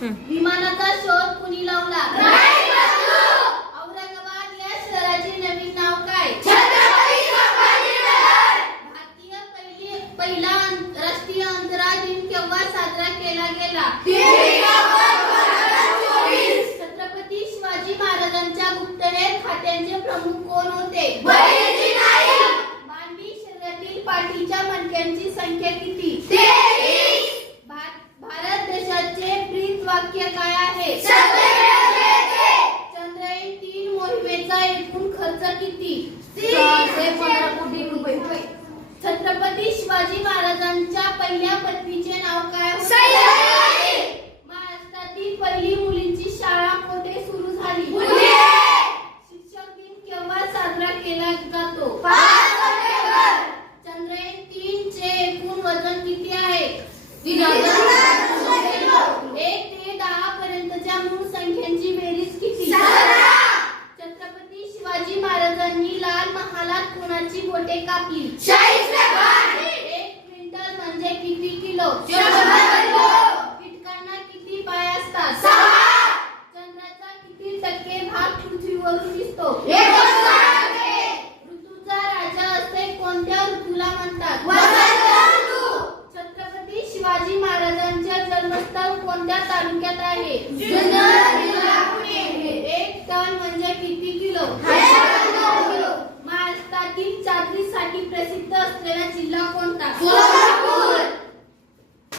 विमानाचा शोध कुणी लावला? औरंगाबाद या शहराचे नवीन नाव काय? भारतीय पहिली राष्ट्रीय अंतराळ दिन केव्हा साजरा केला गेला? छत्रपती शिवाजी महाराजांच्या गुप्तहेर खात्यांचे प्रमुख कोण होते? मानवी शरीरातील पाठीच्या मणक्यांची संख्या किती भा- भारत देशाचे ब्रीद वाक्य काय आहे चंद्रयान तीन मोहिमेचा एकूण खर्च किती सहाशे पंधरा कोटी रुपये. छत्रपती शिवाजी महाराजांच्या पहिल्या पत्नीचे नाव काय? महाराष्ट्रातील पहिली मुलींची शाळा कोठे सुरू झाली? शिक्षक दिन केव्हा साजरा केला जातो? चंद्रयान तीन चे एकूण वजन किती आहे? एक ते दहा पर्यंतच्या मूळ संख्यांची कुणाची बोटे कापली? एक क्विंटल म्हणजे किती किलो? कीटकांना किती पाय असतात? चंद्राचा किती टक्के भाग पृथ्वीवरून दिसतो? ऋतूचा राजा असे कोणत्या ऋतूला म्हणतात? छत्रपती शिवाजी महाराजांचे जन्मस्थळ कोणत्या तालुक्यात आहे? एक टन म्हणजे किती किलो? ప్రసిద్ధ వస్తున్న జిల్లా